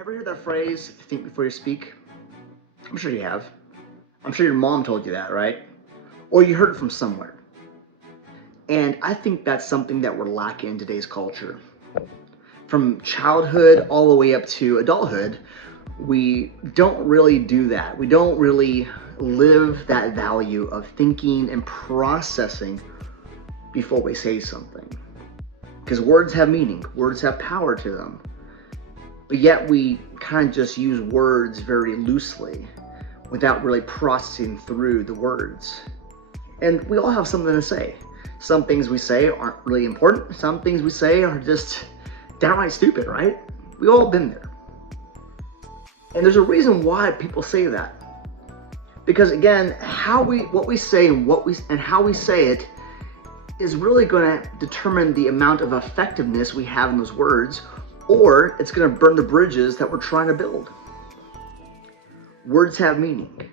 Ever hear that phrase, think before you speak? I'm sure you have. I'm sure your mom told you that, right? Or you heard it from somewhere. And I think that's something that we're lacking in today's culture. From childhood all the way up to adulthood, we don't really do that. We don't really live that value of thinking and processing before we say something. Because words have meaning, words have power to them. But yet we kind of just use words very loosely without really processing through the words. And we all have something to say. Some things we say aren't really important. Some things we say are just downright stupid, right? We all been there. And there's a reason why people say that. Because again, what we say and how we say it is really going to determine the amount of effectiveness we have in those words, or it's going to burn the bridges that we're trying to build. Words have meaning.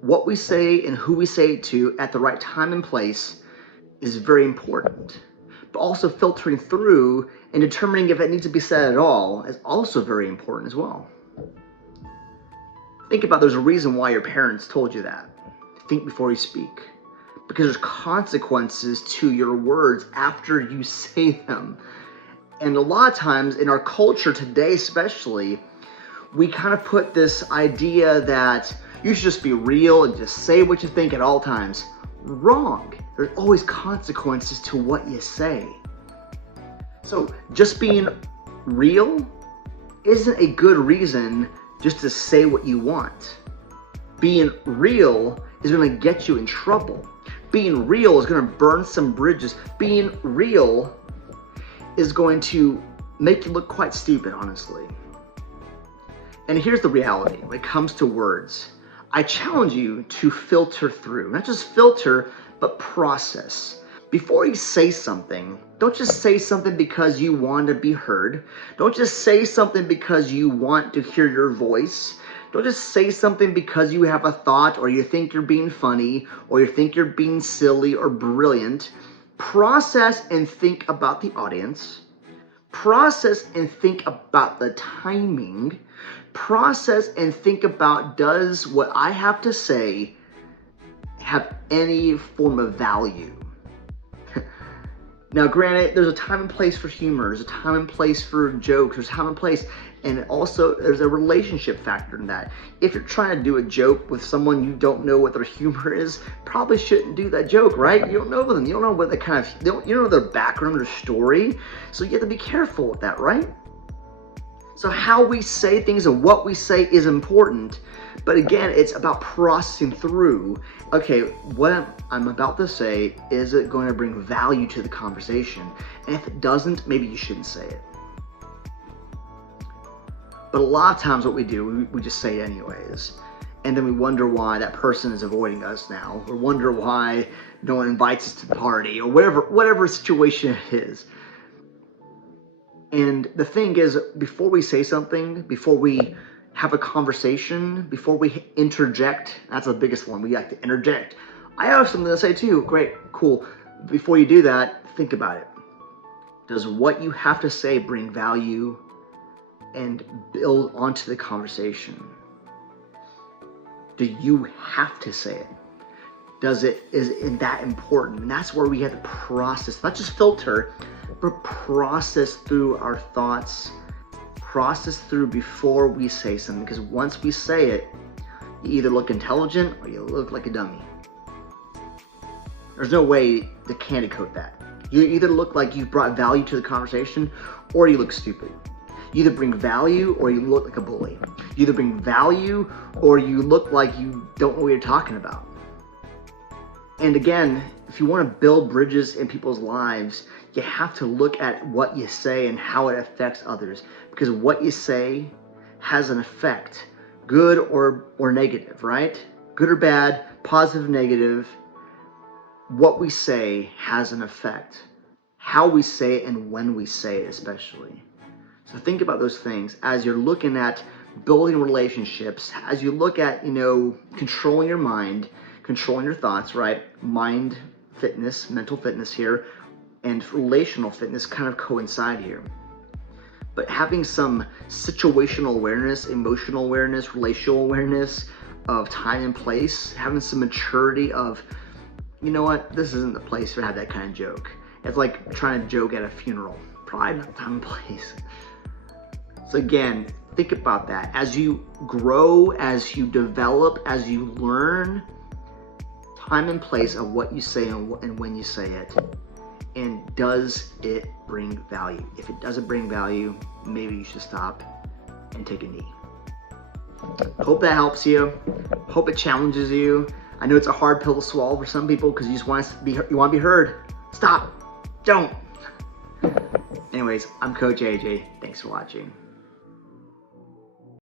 What we say and who we say it to at the right time and place is very important. But also filtering through and determining if it needs to be said at all is also very important as well. Think about there's a reason why your parents told you that. Think before you speak. Because there's consequences to your words after you say them. And a lot of times in our culture today especially, we kind of put this idea that you should just be real and just say what you think at all times. Wrong. There's always consequences to what you say. So just being real isn't a good reason just to say what you want. Being real is going to get you in trouble. Being real is going to burn some bridges. Being real is going to make you look quite stupid, honestly. And here's the reality when it comes to words. I challenge you to filter through, not just filter, but process. Before you say something, don't just say something because you want to be heard. Don't just say something because you want to hear your voice. Don't just say something because you have a thought or you think you're being funny or you think you're being silly or brilliant. Process and think about the audience. Process and think about the timing. Process and think about, does what I have to say have any form of value? Now, granted, there's a time and place for humor. There's a time and place for jokes. There's a time and place. And also, there's a relationship factor in that. If you're trying to do a joke with someone you don't know what their humor is, probably shouldn't do that joke, right? You don't know them. You don't know what the kind of, you don't know their background, their story. So you have to be careful with that, right? So how we say things and what we say is important. But again, it's about processing through, okay, what I'm about to say, is it going to bring value to the conversation? And if it doesn't, maybe you shouldn't say it. But a lot of times what we do, we just say it anyways. And then we wonder why that person is avoiding us now, or wonder why no one invites us to the party, or whatever situation it is. And the thing is, before we say something, before we have a conversation, before we interject, that's the biggest one, we like to interject. I have something to say too, great, cool. Before you do that, think about it. Does what you have to say bring value and build onto the conversation? Do you have to say it? Is it that important? And that's where we have to process, not just filter, but process through our thoughts, process through before we say something. Because once we say it, you either look intelligent or you look like a dummy. There's no way to candy coat that. You either look like you brought value to the conversation or you look stupid. You either bring value or you look like a bully. You either bring value or you look like you don't know what you're talking about. And again, if you want to build bridges in people's lives, you have to look at what you say and how it affects others. Because what you say has an effect, good or negative, right? Good or bad, positive, negative. What we say has an effect. How we say it and when we say it especially. So think about those things as you're looking at building relationships, as you look at, controlling your mind, controlling your thoughts, right? Mind fitness, mental fitness here, and relational fitness kind of coincide here. but having some situational awareness, emotional awareness, relational awareness of time and place, having some maturity of, you know what, this isn't the place to have that kind of joke. It's like trying to joke at a funeral. Probably not the time and place. So again, think about that. As you grow, as you develop, as you learn, time and place of what you say and when you say it. And does it bring value? If it doesn't bring value, maybe you should stop and take a knee. Hope that helps you. Hope it challenges you. I know it's a hard pill to swallow for some people because you just want to be heard. Stop. Don't. Anyways, I'm Coach AJ. Thanks for watching.